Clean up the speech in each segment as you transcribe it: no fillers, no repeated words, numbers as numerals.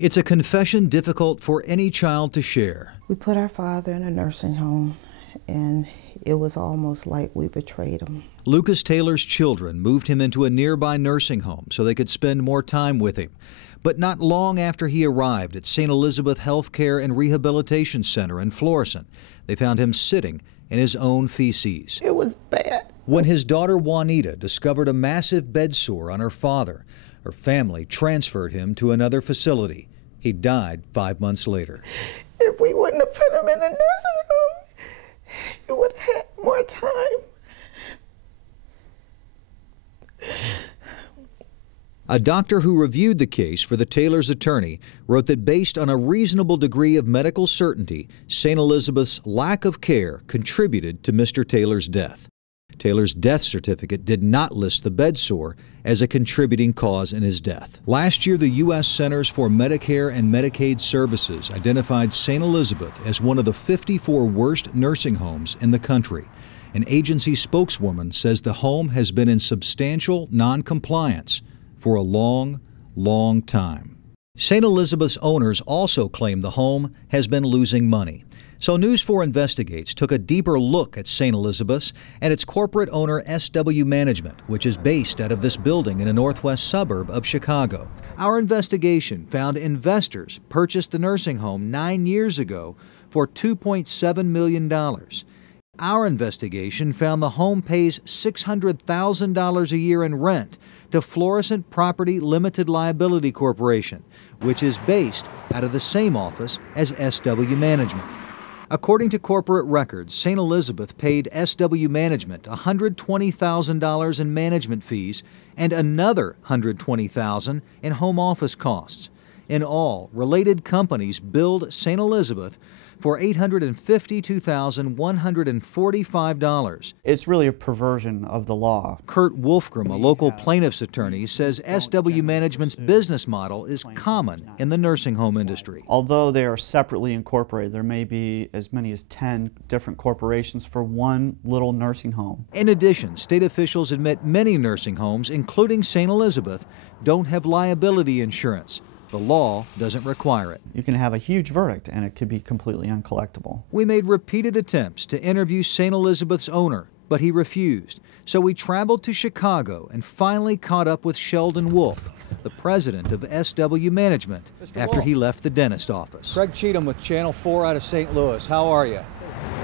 It's a confession difficult for any child to share. We put our father in a nursing home, and it was almost like we betrayed him. Lucas Taylor's children moved him into a nearby nursing home so they could spend more time with him. But not long after he arrived at St. Elizabeth Healthcare and Rehabilitation Center in Florissant, they found him sitting in his own feces. It was bad. When his daughter Juanita discovered a massive bed sore on her father, her family transferred him to another facility. He died 5 months later. If we wouldn't have put him in a nursing home, he would have had more time. A doctor who reviewed the case for the Taylor's attorney wrote that based on a reasonable degree of medical certainty, St. Elizabeth's lack of care contributed to Mr. Taylor's death. Taylor's death certificate did not list the bed sore as a contributing cause in his death. Last year, the U.S. Centers for Medicare and Medicaid Services identified St. Elizabeth as one of the 54 worst nursing homes in the country. An agency spokeswoman says the home has been in substantial noncompliance for a long, long time. St. Elizabeth's owners also claim the home has been losing money. So News 4 Investigates took a deeper look at St. Elizabeth's and its corporate owner SW Management, which is based out of this building in a northwest suburb of Chicago. Our investigation found investors purchased the nursing home 9 years ago for $2.7 million. Our investigation found the home pays $600,000 a year in rent to Florissant Property Limited Liability Corporation, which is based out of the same office as SW Management. According to corporate records, St. Elizabeth paid SW Management $120,000 in management fees and another $120,000 in home office costs. In all, related companies billed St. Elizabeth for $852,145. It's really a perversion of the law. Kurt Wolfgram, a local plaintiff's attorney, says SW Management's business model is common in the nursing home industry. Although they are separately incorporated, there may be as many as 10 different corporations for one little nursing home. In addition, state officials admit many nursing homes, including St. Elizabeth, don't have liability insurance. The law doesn't require it. You can have a huge verdict and it could be completely uncollectible. We made repeated attempts to interview St. Elizabeth's owner, but he refused. So we traveled to Chicago and finally caught up with Sheldon Wolf, the president of SW Management, after he left the dentist office. Craig Cheatham with Channel 4 out of St. Louis. How are you?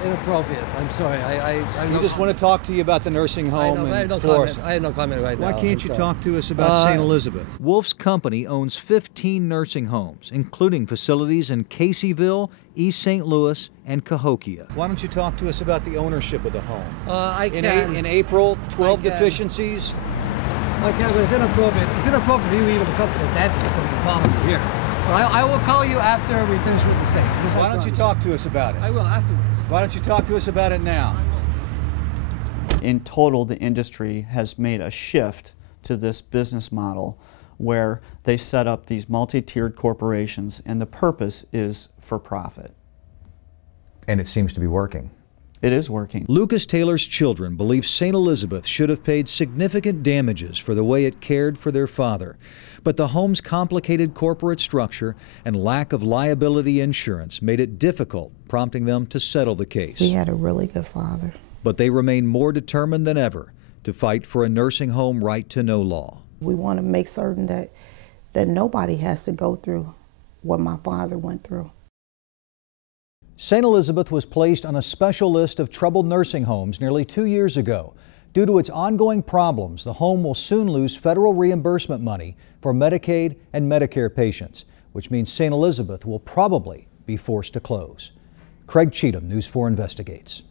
Inappropriate. I'm sorry. I just want to talk to you about the nursing home in Florissant. I have no comment right now. Why can't you talk to us about St. Elizabeth? Wolf's company owns 15 nursing homes, including facilities in Caseyville, East St. Louis, and Cahokia. Why don't you talk to us about the ownership of the home? I can. In April, 12 deficiencies? I can, but it's inappropriate. It's inappropriate for you even to come to the dentist and follow me here. But I will call you after we finish with the statement. Why don't you talk to us about it? I will afterwards. Why don't you talk to us about it now? In total, the industry has made a shift to this business model where they set up these multi-tiered corporations and the purpose is for profit. And it seems to be working. It is working. Lucas Taylor's children believe St. Elizabeth should have paid significant damages for the way it cared for their father. But the home's complicated corporate structure and lack of liability insurance made it difficult, prompting them to settle the case. He had a really good father. But they remain more determined than ever to fight for a nursing home right to know law. We want to make certain that nobody has to go through what my father went through. St. Elizabeth was placed on a special list of troubled nursing homes nearly 2 years ago. Due to its ongoing problems, the home will soon lose federal reimbursement money for Medicaid and Medicare patients, which means St. Elizabeth will probably be forced to close. Craig Cheatham, News 4 Investigates.